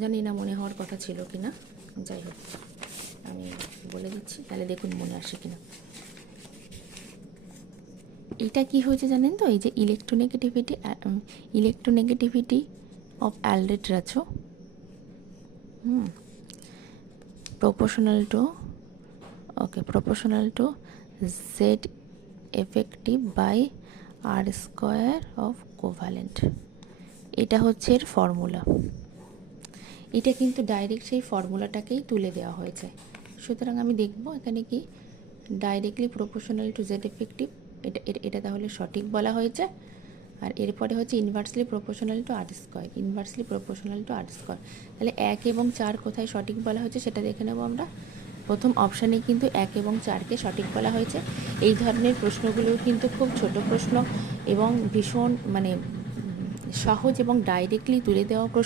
জানি না মনে হওয়ার কথা ছিল কি না, যাই হোক আমি বলে দিচ্ছি, তাহলে দেখুন মনে আসে কিনা। এটা কি হয়েছে জানেন তো, এই যে ইলেকট্রোনেগেটিভিটি অফ অ্যালডেড রাচো proportional to z effective by r square of covalent। এটা হচ্ছে এর ফর্মুলা। এটা কিন্তু ডাইরেক্ট সেই ফর্মুলাটাকেই তুলে দেওয়া হয়েছে। সুতরাং আমি দেখব এখানে কি directly proportional to Z effective, এটা তাহলে সঠিক বলা হয়েছে। আর এরপরে হচ্ছে inversely proportional to R square, তাহলে 1 এবং 4 কোথায় সঠিক বলা হয়েছে সেটা দেখে নেব আমরা। প্রথম অপশানে কিন্তু 1 এবং 4কে সঠিক বলা হয়েছে। এই ধরনের প্রশ্নগুলো কিন্তু খুব ছোট প্রশ্ন এবং ভীষণ সহজ এবং ডাইরেক্টলি তুলে দেওয়া প্রশ্ন।